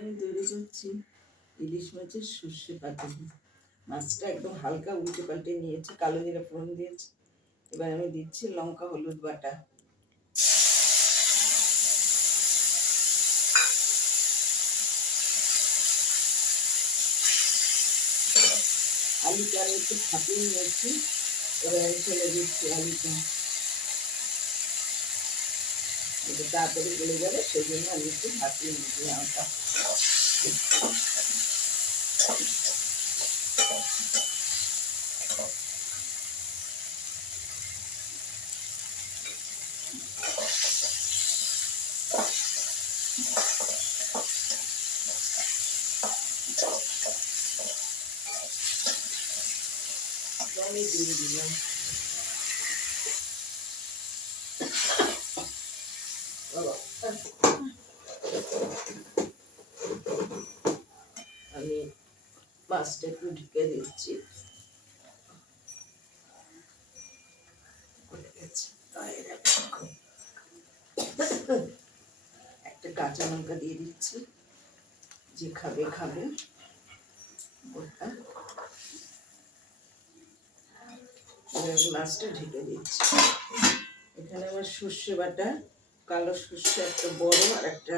আমি তৈরি করছি ইলিশ মাছের সর্ষে পাতুরি। মাছটা একদম হালকা উল্টে পাল্টে নিয়েছি, কালো জিরা ফোড়ন দিয়েছি। এবার আমি দিচ্ছি লঙ্কা হলুদ বাটা, আলুটা আমি একটু ফাটিয়ে নিয়েছি। এবার আমি ফেলে দিচ্ছি আলুটা, এটা তাড়াতাড়ি গলে যাবে, সেই জন্য আমি একটু ফাটিয়ে নিচ্ছি আলুটা। আমি দিয়ে দিলাম আমি মাছটা একটু ঢেকে দিচ্ছি। একটা কাঁচা লঙ্কা দিয়ে দিচ্ছি, যে খাবে খাবে। ওটা মাছটা ঢেকে দিচ্ছি। এখানে আমার সর্ষে বাটা, কালো সর্ষে একটা বড়, আর একটা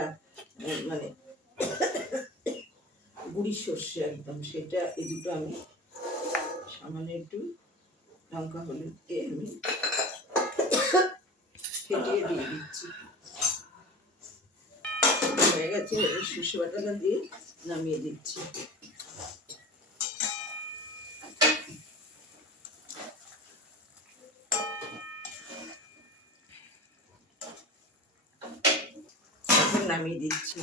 মানে গুঁড়ি সর্ষে একদম, সেটা এই দুটো আমি সামান্য একটু লঙ্কা হলুদ দিয়ে আমি ফেটিয়ে দিয়ে দিচ্ছি। হয়ে গেছে, এই সর্ষে বাটাটা দিয়ে নামিয়ে দিচ্ছি। নামিয়ে দিচ্ছি।